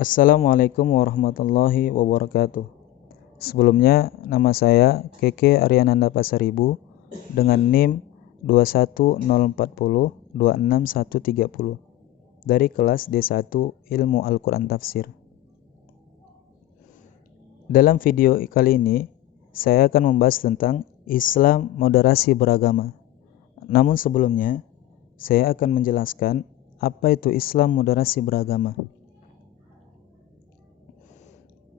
Assalamualaikum warahmatullahi wabarakatuh. Sebelumnya, nama saya Keke Aryananda Pasaribu dengan NIM 21040261130 dari kelas D1 Ilmu Al-Quran Tafsir. Dalam video kali ini, saya akan membahas tentang Islam moderasi beragama. Namun sebelumnya, saya akan menjelaskan apa itu Islam moderasi beragama.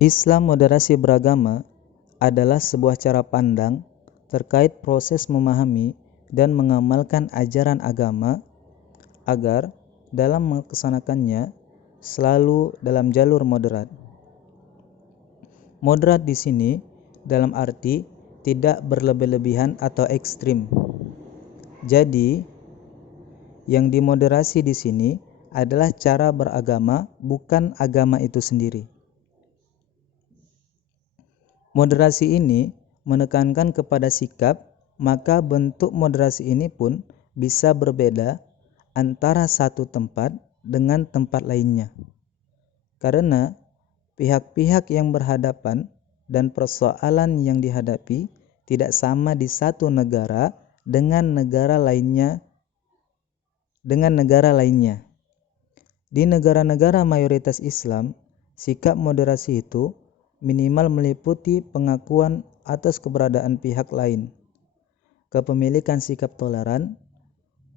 Islam moderasi beragama adalah sebuah cara pandang terkait proses memahami dan mengamalkan ajaran agama agar dalam melaksanakannya selalu dalam jalur moderat. Moderat di sini dalam arti tidak berlebih-lebihan atau ekstrim. Jadi, yang dimoderasi di sini adalah cara beragama, bukan agama itu sendiri. Moderasi ini menekankan kepada sikap, maka bentuk moderasi ini pun bisa berbeda antara satu tempat dengan tempat lainnya. Karena pihak-pihak yang berhadapan dan persoalan yang dihadapi tidak sama di satu negara dengan negara lainnya. Di negara-negara mayoritas Islam, sikap moderasi itu minimal meliputi pengakuan atas keberadaan pihak lain, kepemilikan sikap toleran,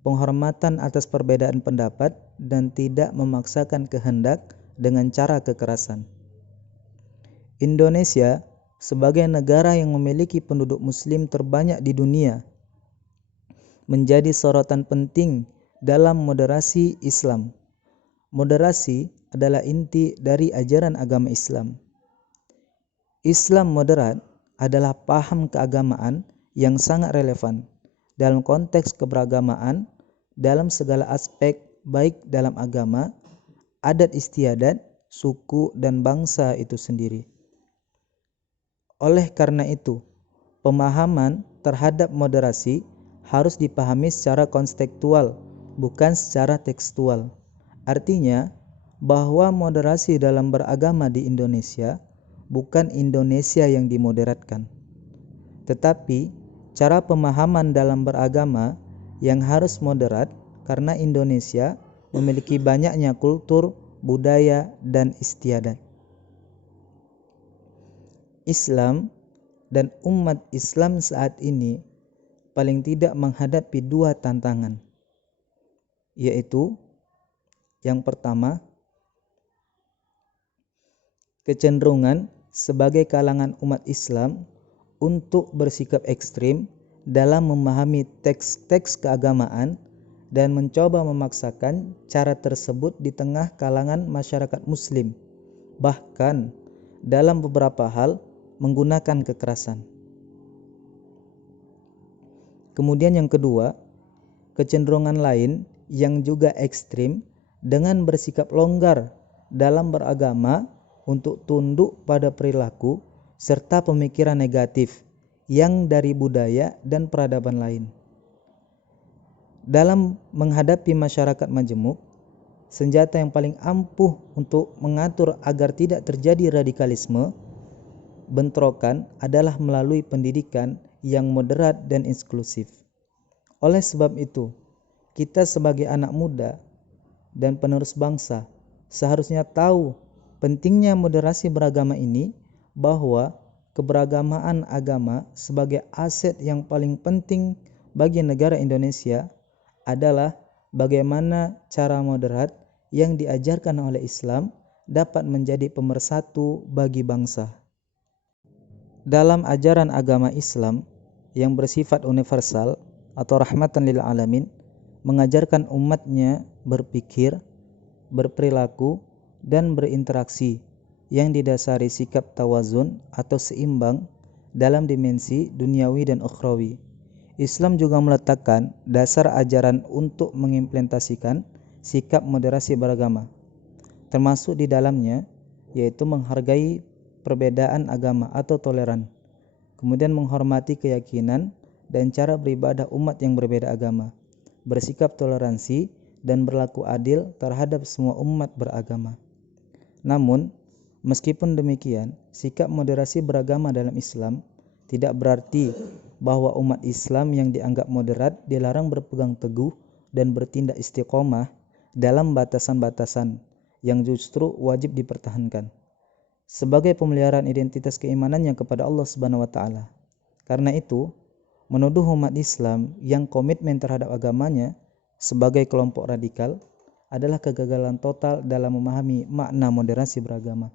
penghormatan atas perbedaan pendapat, dan tidak memaksakan kehendak dengan cara kekerasan. Indonesia sebagai negara yang memiliki penduduk muslim terbanyak di dunia menjadi sorotan penting dalam moderasi Islam. Moderasi adalah inti dari ajaran agama Islam. Islam moderat adalah paham keagamaan yang sangat relevan dalam konteks keberagamaan dalam segala aspek, baik dalam agama, adat istiadat, suku, dan bangsa itu sendiri. Oleh karena itu, pemahaman terhadap moderasi harus dipahami secara konstekstual, bukan secara tekstual. Artinya, bahwa moderasi dalam beragama di Indonesia bukan Indonesia yang dimoderatkan, tetapi cara pemahaman dalam beragama yang harus moderat karena Indonesia memiliki banyaknya kultur, budaya, dan istiadat. Islam dan umat Islam saat ini paling tidak menghadapi dua tantangan, yaitu yang pertama, kecenderungan sebagai kalangan umat Islam untuk bersikap ekstrim dalam memahami teks-teks keagamaan dan mencoba memaksakan cara tersebut di tengah kalangan masyarakat muslim, bahkan dalam beberapa hal menggunakan kekerasan. Kemudian yang kedua, kecenderungan lain yang juga ekstrim dengan bersikap longgar dalam beragama untuk tunduk pada perilaku serta pemikiran negatif yang dari budaya dan peradaban lain. Dalam menghadapi masyarakat majemuk, senjata yang paling ampuh untuk mengatur agar tidak terjadi radikalisme, bentrokan adalah melalui pendidikan yang moderat dan inklusif. Oleh sebab itu, kita sebagai anak muda dan penerus bangsa seharusnya tahu pentingnya moderasi beragama ini, bahwa keberagamaan agama sebagai aset yang paling penting bagi negara Indonesia adalah bagaimana cara moderat yang diajarkan oleh Islam dapat menjadi pemersatu bagi bangsa. Dalam ajaran agama Islam yang bersifat universal atau rahmatan lil alamin, mengajarkan umatnya berpikir, berperilaku, dan berinteraksi yang didasari sikap tawazun atau seimbang dalam dimensi duniawi dan ukhrawi. Islam juga meletakkan dasar ajaran untuk mengimplementasikan sikap moderasi beragama, termasuk di dalamnya yaitu menghargai perbedaan agama atau toleran, kemudian menghormati keyakinan dan cara beribadah umat yang berbeda agama, bersikap toleransi dan berlaku adil terhadap semua umat beragama. Namun, meskipun demikian, sikap moderasi beragama dalam Islam tidak berarti bahwa umat Islam yang dianggap moderat dilarang berpegang teguh dan bertindak istiqomah dalam batasan-batasan yang justru wajib dipertahankan sebagai pemeliharaan identitas keimanannya kepada Allah Subhanahu wa taala. Karena itu, menuduh umat Islam yang komitmen terhadap agamanya sebagai kelompok radikal adalah kegagalan total dalam memahami makna moderasi beragama.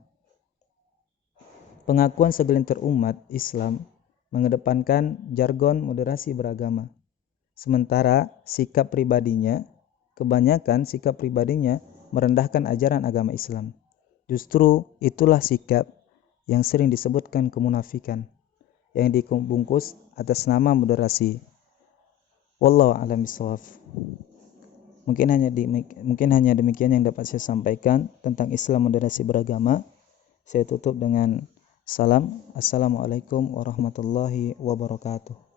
Pengakuan segelintir umat Islam mengedepankan jargon moderasi beragama, sementara kebanyakan sikap pribadinya merendahkan ajaran agama Islam. Justru itulah sikap yang sering disebutkan kemunafikan yang dibungkus atas nama moderasi. Wallahu a'lam bishawab. Mungkin hanya demikian yang dapat saya sampaikan tentang Islam moderasi beragama. Saya tutup dengan salam. Assalamualaikum warahmatullahi wabarakatuh.